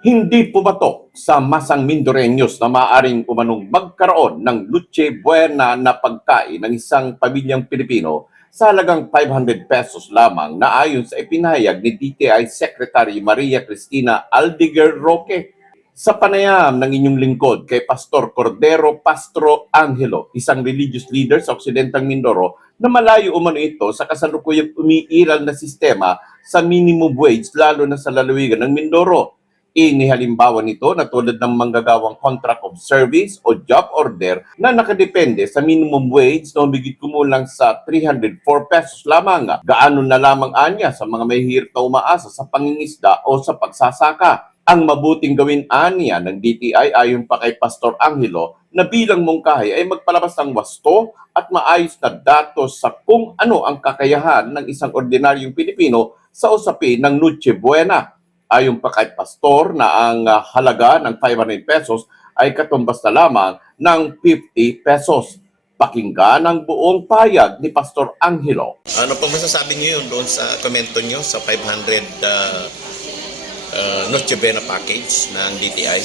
Hindi pumatok sa masang Mindoreños na maaaring umanong magkaroon ng Noche Buena na pagkain ng isang pamilyang Pilipino sa halagang 500 pesos lamang na ayon sa ipinahayag ni DTI Secretary Maria Cristina Aldiger Roque. Sa panayam ng inyong lingkod kay Pastor Cordero Pastro Angelo, isang religious leader sa Occidental Mindoro, na malayo umano ito sa kasalukuyang umiiral na sistema sa minimum wage lalo na sa lalawigan ng Mindoro. Inihalimbawa nito na tulad ng manggagawang contract of service o job order na nakadepende sa minimum wage na humigit kumulang sa 304 pesos lamang. Gaano na lamang anya sa mga mahihirap na umaasa sa pangingisda o sa pagsasaka. Ang mabuting gawin anya ng DTI ayon pa kay Pastor Angelo na bilang mungkahi ay magpalabas ng wasto at maayos na datos sa kung ano ang kakayahan ng isang ordinaryong Pilipino sa usapin ng Noche Buena. Ayon pa kay Pastor na ang halaga ng 500 pesos ay katumbas na lamang ng 50 pesos. Pakinggan ang buong payag ni Pastor Angelo. Ano pong masasabi niyo yun doon sa komento niyo sa 500 Noche Buena package ng DTI?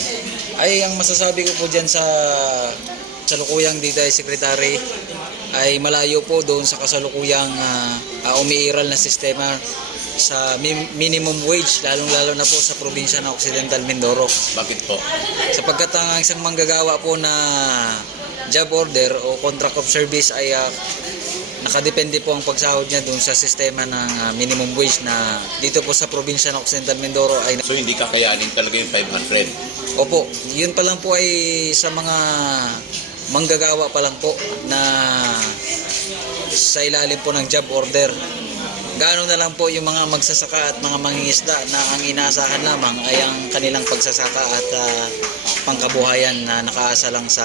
Ay, ang masasabi ko po dyan sa kasalukuyang DTI Secretary ay malayo po doon sa kasalukuyang umiiral na sistema sa minimum wage, lalong-lalo na po sa probinsya ng Occidental Mindoro. Bakit po? Sapagkat ang isang manggagawa po na job order o contract of service ay nakadepende po ang pagsahod niya doon sa sistema ng minimum wage na dito po sa probinsya ng Occidental Mindoro ay... So hindi kakayanin talaga yung 500? Opo, yun pa lang po ay sa mga manggagawa pa lang po na sa ilalim po ng job order. Gaano na lang po yung mga magsasaka at mga mangingisda na ang inaasahan lamang ay ang kanilang pagsasaka at pangkabuhayan na nakaasa lang sa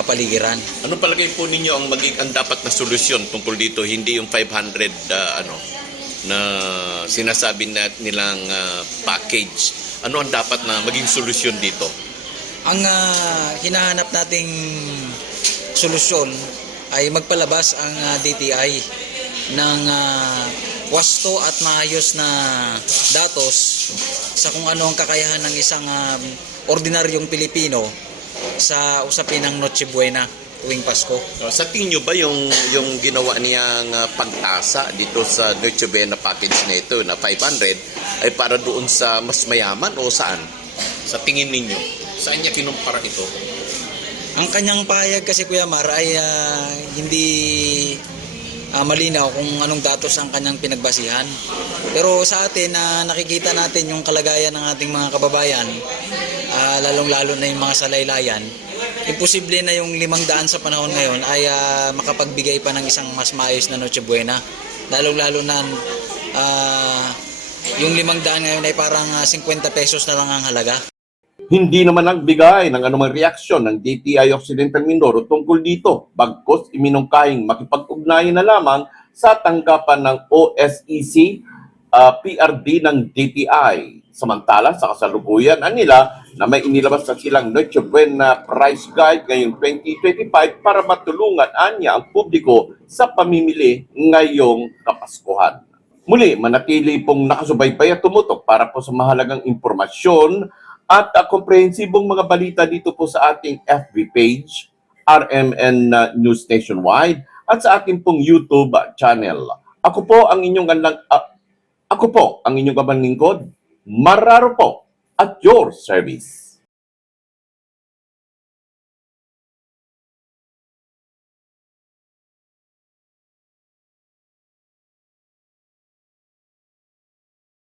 kapaligiran. Ano palagay po ninyo ang ang dapat na solusyon tungkol dito, hindi yung 500 na sinasabi nilang package? Ano ang dapat na maging solusyon dito? Ang hinahanap nating solusyon ay magpalabas ang DTI ng wasto at maayos na datos sa kung ano ang kakayahan ng isang ordinaryong Pilipino sa usapin ng Noche Buena tuwing Pasko. Sa tingin nyo ba yung ginawa niyang pagtasa dito sa Noche Buena package na ito na 500 ay para doon sa mas mayaman o saan? Sa tingin ninyo, saan niya kinumpara ito? Ang kanyang pahayag kasi, Kuya Mar, ay hindi malinaw kung anong datos ang kanyang pinagbasihan. Pero sa atin, nakikita natin yung kalagayan ng ating mga kababayan, lalong-lalo na yung mga salaylayan. Imposible na yung 500 sa panahon ngayon ay makapagbigay pa ng isang mas maayos na Noche Buena. Lalong-lalo na yung 500 ngayon ay parang 50 pesos na lang ang halaga. Hindi naman nagbigay ng anumang reaksyon ng DTI Occidental Mindoro tungkol dito, bagkus iminungkahing makipag-ugnayan na lamang sa tanggapan ng OSEC PRD ng DTI. Samantala, sa kasalukuyan nila na may inilabas na silang Noche Buena Price Guide ngayong 2025 para matulungan anya ang publiko sa pamimili ngayong Kapaskuhan. Muli, manatili pong nakasubaybay at tumutok para po sa mahalagang impormasyon at komprehensibong mga balita dito po sa ating FB page, RMN News Nationwide, at sa ating pong YouTube channel. Ako po ang inyong lingkod, Mararo po, at your service.